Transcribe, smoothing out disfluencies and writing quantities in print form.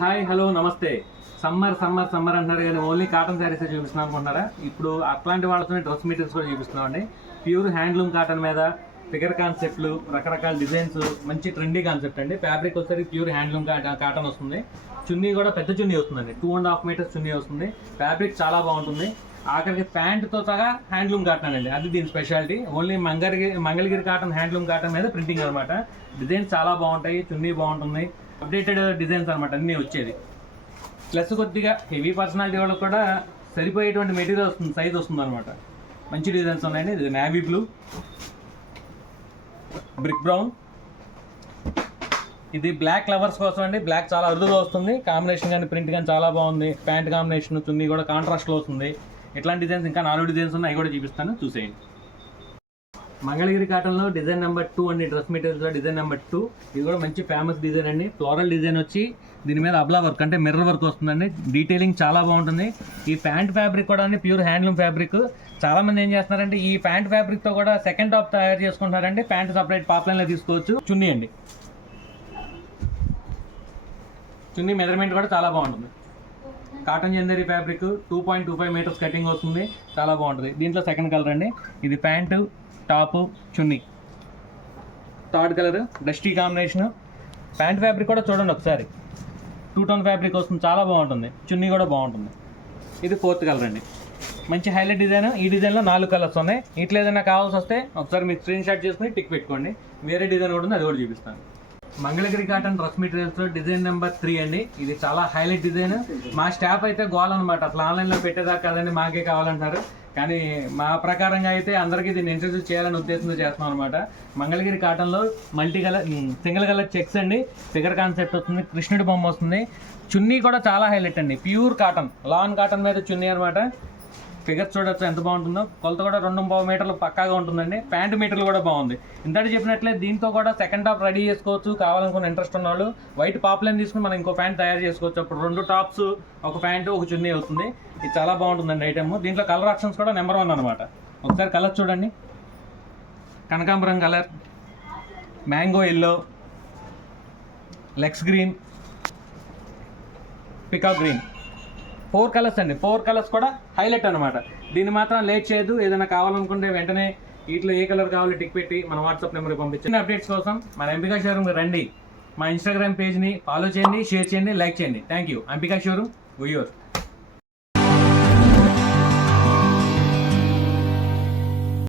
Hi hello నమస్తే. Summer summer summer అంటున్నారు కానీ ఓన్లీ కాటన్ శారీస్ చూపిస్తున్నాం అనుకుంటున్నారా? ఇప్పుడు అట్లాంటి వాళ్ళతోనే డ్రెస్ మెటీరియల్స్ కూడా చూపిస్తున్నామండి. ప్యూర్ హ్యాండ్లూమ్ కాటన్ మీద ఫిగర్ కాన్సెప్ట్లు, రకరకాల డిజైన్స్, మంచి ట్రెండీ కాన్సెప్ట్ అండి. ఫ్యాబ్రిక్ వచ్చేసరికి ప్యూర్ హ్యాండ్లూమ్ కాటన్ వస్తుంది. చున్నీ కూడా పెద్ద చున్నీ వస్తుందండి, 2.5 మీటర్స్ చున్నీ వస్తుంది. ఫ్యాబ్రిక్ చాలా బాగుంటుంది. ఆఖరికి ప్యాంట్తో సహా హ్యాండ్లూమ్ కాటన్ అండి, అది దీని speciality. Only Mangalagiri cotton handloom cotton మీద ప్రింటింగ్ అనమాట. డిజైన్స్ చాలా బాగుంటాయి, చున్నీ బాగుంటుంది, అప్డేటెడ్ డిజైన్స్ అనమాట అన్నీ వచ్చేది. ప్లస్ కొద్దిగా హెవీ పర్సనాలిటీ వాళ్ళకి కూడా సరిపోయేటువంటి మెటీరియల్ వస్తుంది, సైజ్ వస్తుంది అనమాట. మంచి డిజైన్స్ ఉన్నాయండి. ఇది నేవీ బ్లూ, బ్రిక్ బ్రౌన్, ఇది బ్లాక్ లవర్స్ కోసం అండి. బ్లాక్ చాలా అరుదుగా వస్తుంది. కాంబినేషన్ కానీ ప్రింట్ కానీ చాలా బాగుంది. ప్యాంట్ కాంబినేషన్, చున్నీ కూడా కాంట్రాస్ట్లో వస్తుంది. ఇట్లాంటి డిజైన్స్ ఇంకా 4 డిజైన్స్ ఉన్నాయి, అవి కూడా చూపిస్తాను, చూసేయండి. మంగళగిరి కాటన్లో డిజైన్ నెంబర్ 2 అండి. డ్రెస్ మెటీరియల్స్లో డిజైన్ నెంబర్ 2. ఇది కూడా మంచి ఫేమస్ డిజైన్ అండి. ఫ్లోరల్ డిజైన్ వచ్చి దీని మీద అబ్లా వర్క్ అంటే మిర్రర్ వర్క్ వస్తుందండి. డీటెయిలింగ్ చాలా బాగుంటుంది. ఈ ప్యాంట్ ఫ్యాబ్రిక్ కూడా అండి ప్యూర్ హ్యాండ్లూమ్ ఫ్యాబ్రిక్. చాలా మంది ఏం చేస్తున్నారంటే ఈ ప్యాంట్ ఫ్యాబ్రిక్తో కూడా సెకండ్ టాప్ తయారు చేసుకుంటారండి. ప్యాంట్ సపరేట్ పాప్లైన్లో తీసుకోవచ్చు. చున్నీ అండి, చున్నీ మెజర్మెంట్ కూడా చాలా బాగుంటుంది. కాటన్ జందరీ ఫ్యాబ్రిక్, 2.25 మీటర్స్ కటింగ్ వస్తుంది, చాలా బాగుంటుంది. దీంట్లో సెకండ్ కలర్ అండి. ఇది pant, top, chunni. Third colour dusty combination. Pant fabric కూడా చూడండి ఒకసారి, 2 టోన్ ఫ్యాబ్రిక్ వస్తుంది, చాలా బాగుంటుంది. చున్నీ కూడా బాగుంటుంది. ఇది ఫోర్త్ కలర్ అండి, మంచి హైలైట్ డిజైన్. ఈ డిజైన్లో 4 కలర్స్ ఉన్నాయి. ఇట్లా ఏదైనా కావాల్సి వస్తే ఒకసారి మీరు స్క్రీన్ షాట్ చేసుకుని టిక్ పెట్టుకోండి. వేరే డిజైన్ కూడా ఉంది, అది కూడా చూపిస్తాను. మంగళగిరి కాటన్ డ్రెస్ మెటీరియల్స్లో డిజైన్ నెంబర్ 3 అండి. ఇది చాలా హైలైట్ డిజైన్. మా స్టాఫ్ అయితే గోల్ అనమాట, అసలు ఆన్లైన్లో పెట్టేదాకా కదండి మాకే కావాలంటారు. కానీ మా ప్రకారంగా అయితే అందరికీ దీన్ని ఇంట్రడ్యూస్ చేయాలని ఉద్దేశంతో చేస్తున్నాం అనమాట. మంగళగిరి కాటన్లో multi colour, single colour checks అండి. ఫిగర్ కాన్సెప్ట్ వస్తుంది, కృష్ణుడి బొమ్మ వస్తుంది. చున్నీ కూడా చాలా హైలైట్ అండి, ప్యూర్ కాటన్, లాన్ కాటన్ మీద చున్నీ అనమాట. ఫిగర్ చూడొచ్చు ఎంత బాగుంటుందో. కొలత కూడా 2.5 మీటర్లు పక్కాగా ఉంటుందండి. ప్యాంటు మీటర్లు కూడా బాగుంది. ఇంతటి చెప్పినట్లే దీంతో కూడా సెకండ్ టాప్ రెడీ చేసుకోవచ్చు. కావాలనుకున్న ఇంట్రెస్ట్ ఉన్నవాళ్ళు వైట్ పాప్లైన్ తీసుకుని మనం ఇంకో ప్యాంట్ తయారు చేసుకోవచ్చు. అప్పుడు 2 టాప్స్, ఒక ప్యాంటు, ఒక చున్నీ అవుతుంది. ఇది చాలా బాగుంటుందండి ఐటమ్. దీంట్లో కలర్ ఆప్షన్స్ కూడా నెంబర్ 1 అనమాట. ఒకసారి కలర్ చూడండి. కనకాంబరం కలర్, మ్యాంగో ఎల్లో, లెక్స్ గ్రీన్, పికాక్ గ్రీన్. 4 కలర్స్ అండి. 4 కలర్స్ కూడా హైలైట్ అనమాట. దీన్ని మాత్రం లేట్ చేయదు. ఏదైనా కావాలనుకుంటే వెంటనే వీటిలో ఏ కలర్ కావాలో టిక్ పెట్టి మన వాట్సాప్ నెంబర్కి పంపించండి. అప్డేట్స్ కోసం మన ఎంపికా షోరూమ్ రండి. మా ఇన్స్టాగ్రామ్ పేజ్ని ఫాలో చేయండి, షేర్ చేయండి, లైక్ చేయండి. Thank you. Empika showroom Uyyuru.